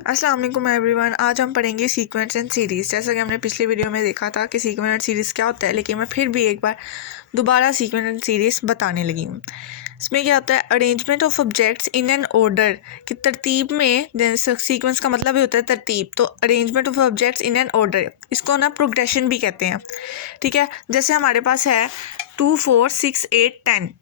अस्सलाम वालेकुम एवरीवन। आज हम पढ़ेंगे सीक्वेंस एंड सीरीज़। जैसा कि हमने पिछले वीडियो में देखा था कि सीक्वेंस एंड सीरीज़ क्या होता है, लेकिन मैं फिर भी एक बार दोबारा सीक्वेंस एंड सीरीज़ बताने लगी हूँ। इसमें क्या होता है, arrangement of objects in an order कि तरतीब में, सीक्वेंस का मतलब ही होता है तरतीब, तो arrangement of objects in an order, इसको ना प्रोग्रेशन भी कहते हैं। ठीक है, जैसे हमारे पास है 2 4 6 8 10।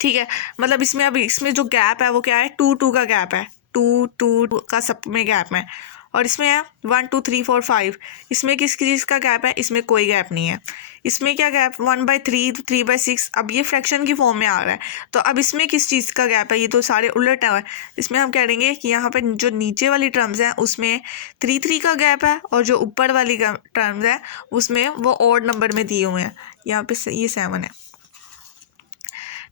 ठीक है, मतलब इसमें अब इसमें जो गैप है वो क्या है, 2 2 का गैप है, 2 2 का सब में गैप है। और इसमें है 1 2 3 4 5, इसमें किस चीज़ का गैप है, इसमें कोई गैप नहीं है। इसमें क्या गैप, 1/3 3/6, अब ये फ्रैक्शन की फॉर्म में आ रहा है, तो अब इसमें किस चीज़ का गैप है, ये तो सारे उलट है। इसमें हम कह देंगे कि यहाँ पे जो नीचे वाली टर्म्स हैं उसमें 3 3 का गैप है, और जो ऊपर वाली टर्म्स है उसमें वो ऑड नंबर में दिए हुए हैं। यहाँ पे ये 7 है।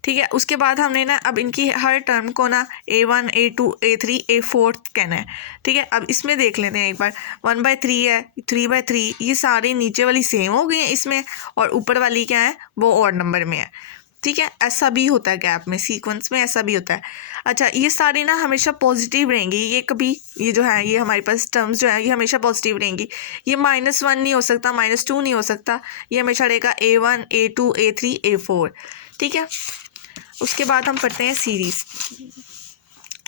ठीक है, उसके बाद हमने ना अब इनकी हर टर्म को ना A1 A2 A3 A4 कहना है। ठीक है, अब इसमें देख लेते हैं एक बार। 1/3 है, 3/3, ये सारी नीचे वाली सेम हो गई हैं इसमें, और ऊपर वाली क्या है वो ऑड नंबर में है। ठीक है, ऐसा भी होता है गैप में, सीक्वेंस में ऐसा भी होता है। अच्छा, ये सारी ना हमेशा पॉजिटिव रहेंगी, ये कभी, ये जो है ये हमारे पास टर्म्स जो है ये हमेशा पॉजिटिव रहेंगी। ये -1 नहीं हो सकता, -2 नहीं हो सकता, ये हमेशा रहेगा A1 A2 A3 A4। ठीक है, उसके बाद हम पढ़ते हैं सीरीज़।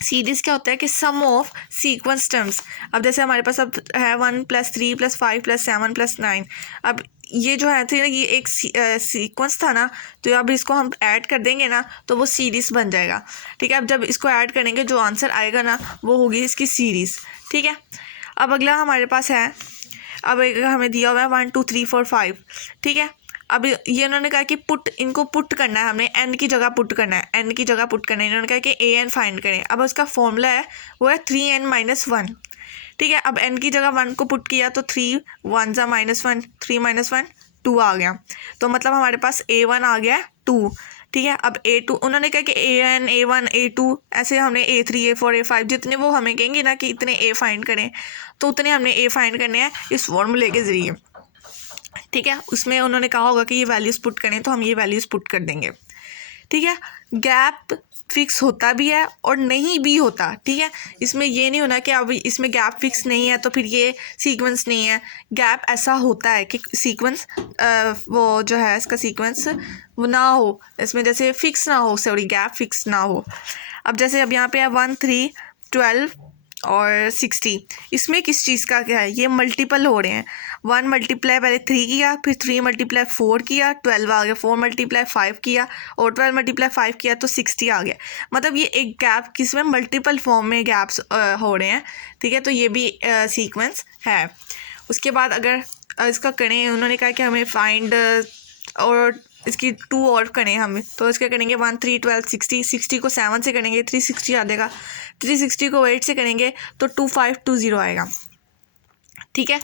सीरीज़ क्या होता है कि सम ऑफ सीक्वेंस टर्म्स। अब जैसे हमारे पास अब है 1 + 3 + 5 + 7 + 9। अब ये जो है थी ना, ये एक सीक्वेंस था ना, तो अब इसको हम ऐड कर देंगे ना तो वो सीरीज़ बन जाएगा। ठीक है, अब जब इसको ऐड करेंगे जो आंसर आएगा ना वो होगी इसकी सीरीज़। ठीक है, अब अगला हमारे पास है, अब हमें दिया हुआ है 1 2 3 4 5। ठीक है, अब ये उन्होंने कहा कि इनको पुट करना है, हमने n की जगह पुट करना है, n की जगह पुट करना है। इन्होंने कहा कि an फाइंड करें। अब उसका फॉर्मूला है वो है 3n - 1। ठीक है, अब n की जगह 1 को पुट किया तो 3 1 = -1, 3 - 1 2 आ गया, तो मतलब हमारे पास a1 आ गया 2। ठीक है, अब a2 उन्होंने कहा कि an a1 a2, ऐसे हमने a3 a4 a5 जितने वो हमें कहेंगे ना कि इतने a फाइंड करें, तो उतने हमने a फाइंड करने हैं इस फॉर्मूले के ज़रिए। ठीक है, उसमें उन्होंने कहा होगा कि ये वैल्यूज़ पुट करें, तो हम ये वैल्यूज़ पुट कर देंगे। ठीक है, गैप फिक्स होता भी है और नहीं भी होता। ठीक है, इसमें ये नहीं होना कि अब इसमें गैप फिक्स नहीं है तो फिर ये सीक्वेंस नहीं है। गैप ऐसा होता है कि सीक्वेंस वो जो है इसका सीक्वेंस वो ना हो, इसमें जैसे फिक्स ना हो, सॉरी गैप फिक्स ना हो। अब जैसे अब यहाँ पे है 1 3 12 और 60, इसमें किस चीज़ का क्या है, ये मल्टीपल हो रहे हैं। 1 मल्टीप्लाई पहले 3 किया, फिर 3 मल्टीप्लाई 4 किया, 12 आ गया, 4 मल्टीप्लाई 5 किया, और 12 मल्टीप्लाई 5 किया तो 60 आ गया। मतलब ये एक गैप किस में मल्टीपल फॉर्म में गैप्स हो रहे हैं। ठीक है, तो ये भी सीक्वेंस है। उसके बाद अगर इसका करें, उन्होंने कहा कि हमें फाइंड और इसकी 2 और करें हम, तो इसका करेंगे 1 3 12 60, 60 को 7 से करेंगे 360 आ जाएगा, 360 को 8 से करेंगे तो 2520 आएगा। ठीक है,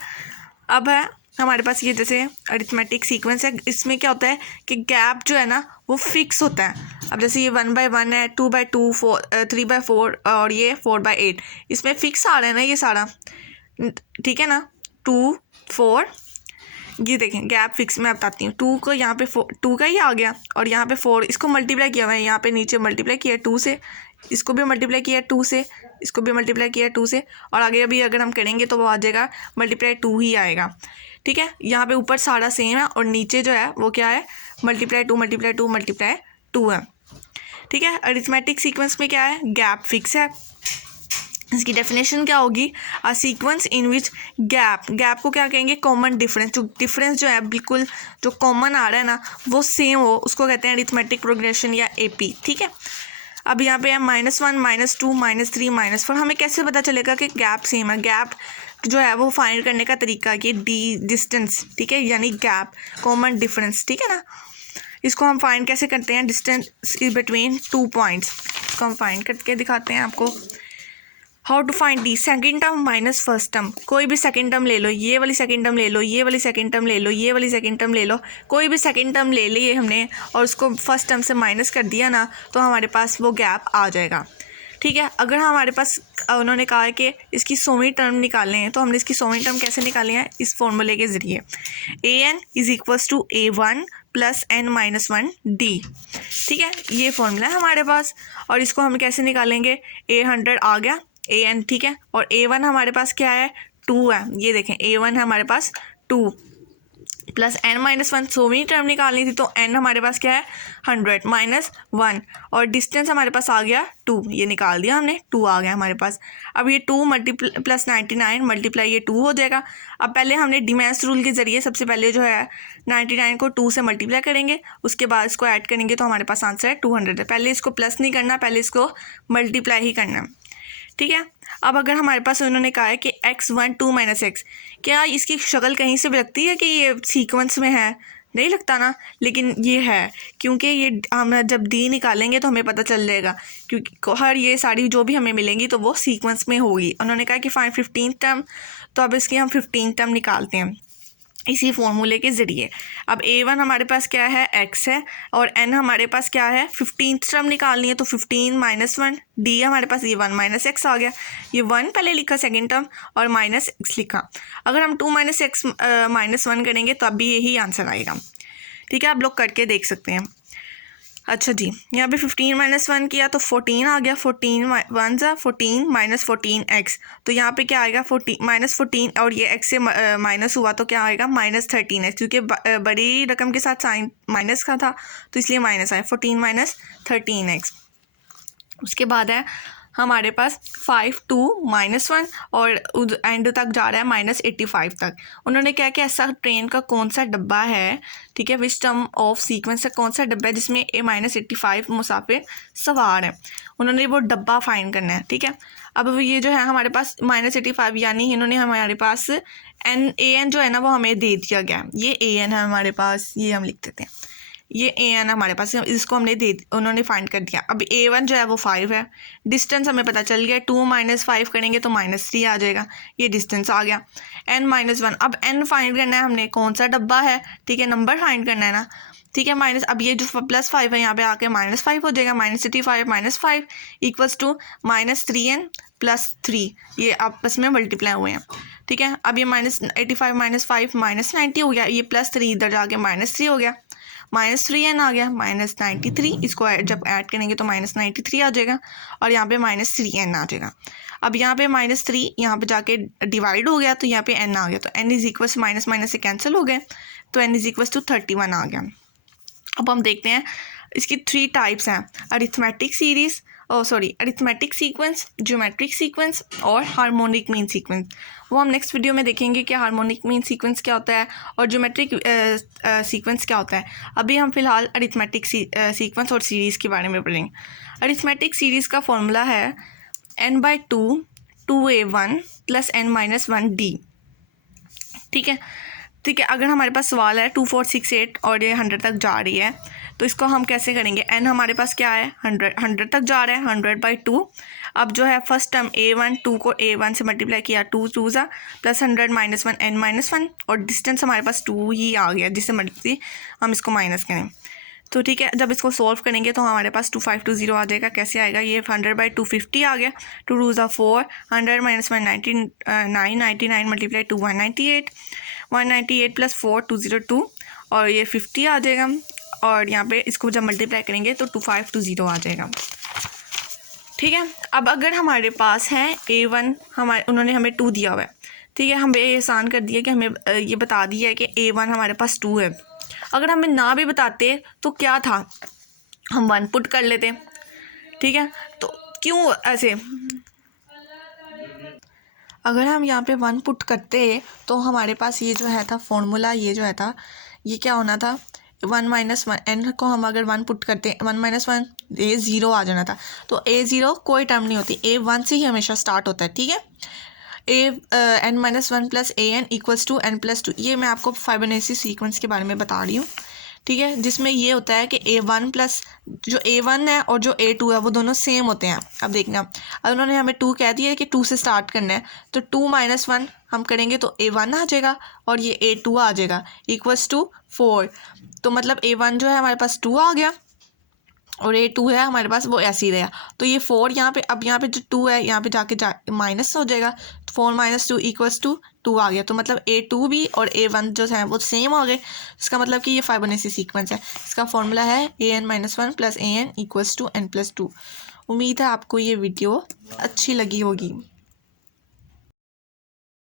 अब है हमारे पास ये जैसे अरिथमेटिक सीक्वेंस है, इसमें क्या होता है कि गैप जो है ना वो फिक्स होता है। अब जैसे ये 1/1 है, 2/2 3/4 और ये 4/8, इसमें फिक्स आ रहा है ना ये सारा। ठीक है ना, 2 4, ये देखें गैप फिक्स मैं बताती हूँ। 2 को यहाँ पे 2 का ही आ गया, और यहाँ पे 4, इसको मल्टीप्लाई किया हुआ है, यहाँ पे नीचे मल्टीप्लाई किया 2 से, इसको भी मल्टीप्लाई किया 2 से, इसको भी मल्टीप्लाई किया 2 से, और आगे अभी अगर हम करेंगे तो वो आ जाएगा मल्टीप्लाई 2 ही आएगा। ठीक है, यहाँ पे ऊपर सारा सेम है और नीचे जो है वो क्या है, मल्टीप्लाई 2 मल्टीप्लाई 2 मल्टीप्लाई 2 है। ठीक है, अरिथमेटिक सीक्वेंस में क्या है, गैप फिक्स है। इसकी डेफिनेशन क्या होगी, a sequence in which gap को क्या कहेंगे, कॉमन डिफरेंस, जो डिफरेंस जो है बिल्कुल जो कॉमन आ रहा है ना वो सेम हो, उसको कहते हैं अरिथमेटिक प्रोग्रेशन या एपी। ठीक है, अब यहाँ पे है -1 -2 -3 -4, हमें कैसे पता चलेगा कि गैप सेम है। गैप जो है वो फाइंड करने का तरीका ये डिस्टेंस, ठीक है, यानी गैप कॉमन डिफरेंस। ठीक है ना, इसको हम फाइंड कैसे करते हैं, डिस्टेंस इज बिटवीन 2 पॉइंट्स, इसको हम फाइंड करके दिखाते हैं आपको। How to find the second term minus first term, कोई भी सेकेंड टर्म ले लो, ये वाली सेकेंड टर्म ले लो, ये वाली सेकेंड टर्म ले लो, ये वाली सेकेंड टर्म ले लो, कोई भी सेकेंड टर्म ले ली हमने और उसको फर्स्ट टर्म से माइनस कर दिया ना तो हमारे पास वो गैप आ जाएगा। ठीक है, अगर हमारे पास उन्होंने कहा है कि इसकी 100वीं टर्म निकालने हैं तो हमने इसकी 100वीं टर्म कैसे निकाली है, इस फॉर्मूले के ज़रिए, an = a1 + n - 1 d। ठीक है, ये फॉर्मूला है हमारे पास, और इसको हम कैसे निकालेंगे, a100 आ गया, an, ठीक है। और a1 हमारे पास क्या है, 2 है, ये देखें a1 है हमारे पास 2 प्लस n-1, 100वीं टर्म निकालनी थी तो n हमारे पास क्या है 100 माइनस 1 और डिस्टेंस हमारे पास आ गया 2, ये निकाल दिया हमने, 2 आ गया हमारे पास। अब ये 2 प्लस 99 मल्टीप्लाई ये 2 हो जाएगा। अब पहले हमने डिमेंस रूल के ज़रिए सबसे पहले जो है 99 को 2 से मल्टीप्लाई करेंगे, उसके बाद इसको ऐड करेंगे तो हमारे पास आंसर है 200 है। पहले इसको प्लस नहीं करना, पहले इसको मल्टीप्लाई ही करना है, ठीक है। अब अगर हमारे पास उन्होंने कहा है कि x1 2 माइनस एक्स, क्या इसकी शक्ल कहीं से भी लगती है कि ये सीक्वेंस में है? नहीं लगता ना, लेकिन ये है क्योंकि ये हम जब डी निकालेंगे तो हमें पता चल जाएगा, क्योंकि हर ये सारी जो भी हमें मिलेंगी तो वो सीक्वेंस में होगी। उन्होंने कहा कि फाइंड 15 टर्म, तो अब इसकी हम 15 टर्म निकालते हैं इसी फॉर्मूले के ज़रिए। अब a1 हमारे पास क्या है, x है, और n हमारे पास क्या है 15 टर्म निकालनी है, तो 15 माइनस 1, d हमारे पास ये 1 माइनस एक्स आ गया, ये 1 पहले लिखा सेकेंड टर्म और माइनस एक्स लिखा। अगर हम 2 माइनस एक्स माइनस 1 करेंगे तब भी यही आंसर आएगा, ठीक है। आप लोग करके देख सकते हैं। अच्छा जी, यहाँ पे 15 माइनस 1 किया तो 14 आ गया, 14 1 ज़ा 14 माइनस 14 एक्स, तो यहाँ पे क्या आएगा 14 माइनस 14 और ये एक्स से माइनस हुआ तो क्या आएगा माइनस 13 एक्स, क्योंकि बड़ी रकम के साथ साइन माइनस का था तो इसलिए माइनस आया, 14 माइनस 13 एक्स। उसके बाद है हमारे पास 5 2 माइनस 1 और एंड तक जा रहा है माइनस 85 तक। उन्होंने क्या कि ऐसा ट्रेन का कौन सा डब्बा है, ठीक है, विच टर्म ऑफ सीक्वेंस का कौन सा डब्बा है जिसमें माइनस 85 मुसाफिर सवार हैं, उन्होंने वो डब्बा फाइंड करना है, ठीक है। अब ये जो है हमारे पास माइनस 85 यानी इन्होंने हमारे पास an जो है ना वो हमें दे दिया गया है, ये an है हमारे पास, ये हम लिख देते हैं, ये an हमारे पास, इसको हमने उन्होंने फाइंड कर दिया। अब a1 जो है वो 5 है, डिस्टेंस हमें पता चल गया, 2 माइनस 5 करेंगे तो माइनस 3 आ जाएगा, ये डिस्टेंस आ गया। n-1, अब n फाइंड करना है हमने, कौन सा डब्बा है, ठीक है, नंबर फाइंड करना है ना, ठीक है। माइनस, अब ये जो प्लस 5 है यहाँ पे आके माइनस 5 हो जाएगा, minus 85 minus 5 equals to minus 3n plus 3, ये आपस में मल्टीप्लाई हुए हैं, ठीक है। अब ये माइनस 85 माइनस 5 माइनस 90 हो गया, ये प्लस 3 इधर जाके माइनस 3 हो गया, माइनस 3n आ गया, माइनस 93, इसको जब ऐड करेंगे तो माइनस 93 आ जाएगा और यहाँ पे माइनस 3n आ जाएगा। अब यहाँ पे माइनस 3 यहाँ पे जाके डिवाइड हो गया तो यहाँ पे n आ गया, तो n is equal minus minus से कैंसिल हो गए, तो n इज इक्वल टू 31 आ गया। अब हम देखते हैं इसकी 3 टाइप्स हैं, arithmetic series arithmetic sequence, geometric sequence और हार्मोनिक मीन सीक्वेंस। वो हम नेक्स्ट वीडियो में देखेंगे कि हार्मोनिक मीन सीक्वेंस क्या होता है और ज्योमेट्रिक सीक्वेंस क्या होता है। अभी हम फिलहाल अरिथमेटिक सीक्वेंस और सीरीज़ के बारे में पढ़ेंगे। अरिथमेटिक सीरीज़ का फॉर्मूला है n/2 2a1 प्लस n-1d, ठीक है। अगर हमारे पास सवाल है 2 4 6 8 और ये 100 तक जा रही है तो इसको हम कैसे करेंगे, n हमारे पास क्या है 100 तक जा रहा है, 100/2। अब जो है फर्स्ट टर्म a1 2 को a1 से मल्टीप्लाई किया, 2 2 ज़ा प्लस 100 माइनस 1 n-1 और डिस्टेंस हमारे पास 2 ही आ गया, जिससे मल्टी हम इसको माइनस करें तो ठीक है। जब इसको सॉल्व करेंगे तो हमारे पास 2520 आ जाएगा। कैसे आएगा, ये 100/2 50 आ गया, 2 2 ज़ा 4, 100 माइनस 1 99 मल्टीप्लाई 2 198, 198 प्लस 4 202 और ये 50 आ जाएगा और यहाँ पे इसको जब मल्टीप्लाई करेंगे तो 2520 आ जाएगा, ठीक है। अब अगर हमारे पास है a1, उन्होंने हमें 2 दिया हुआ है, ठीक है, हमें आसान कर दिया कि हमें ये बता दिया है कि a1 हमारे पास 2 है। अगर हमें ना भी बताते तो क्या था, हम 1 पुट कर लेते, ठीक है। तो क्यों ऐसे, अगर हम यहाँ पे 1 पुट करते तो हमारे पास ये जो है था फॉर्मूला, ये जो है था ये क्या होना था 1 माइनस 1 n को हम अगर 1 पुट करते 1 माइनस 1 a0 आ जाना था, तो a0 कोई टर्म नहीं होती, a1 से ही हमेशा स्टार्ट होता है, ठीक है। n-1 plus an equals to n plus 2, ये मैं आपको फाइबोनाची सीक्वेंस के बारे में बता रही हूँ, ठीक है, जिसमें ये होता है कि a1 प्लस जो a1 है और जो a2 है वो दोनों सेम होते हैं। अब देखना, अब उन्होंने हमें 2 कह दिया है कि 2 से स्टार्ट करना है, तो 2 माइनस 1 हम करेंगे तो a1 आ जाएगा और ये a2 आ जाएगा इक्वल्स टू 4, तो मतलब a1 जो है हमारे पास 2 आ गया और a2 है हमारे पास वो ऐसे ही रहा, तो ये 4 यहाँ पे, अब यहाँ पे जो 2 है यहाँ पे जाके माइनस हो जाएगा, 4 माइनस 2 इक्वल्स टू 2 आ गया, तो मतलब a2 भी और a1 जो है वो सेम हो गए। इसका मतलब कि ये फाइबोनाची सीक्वेंस है। इसका फॉर्मूला है an-1 plus an equals to n plus 2। उम्मीद है आपको ये वीडियो अच्छी लगी होगी।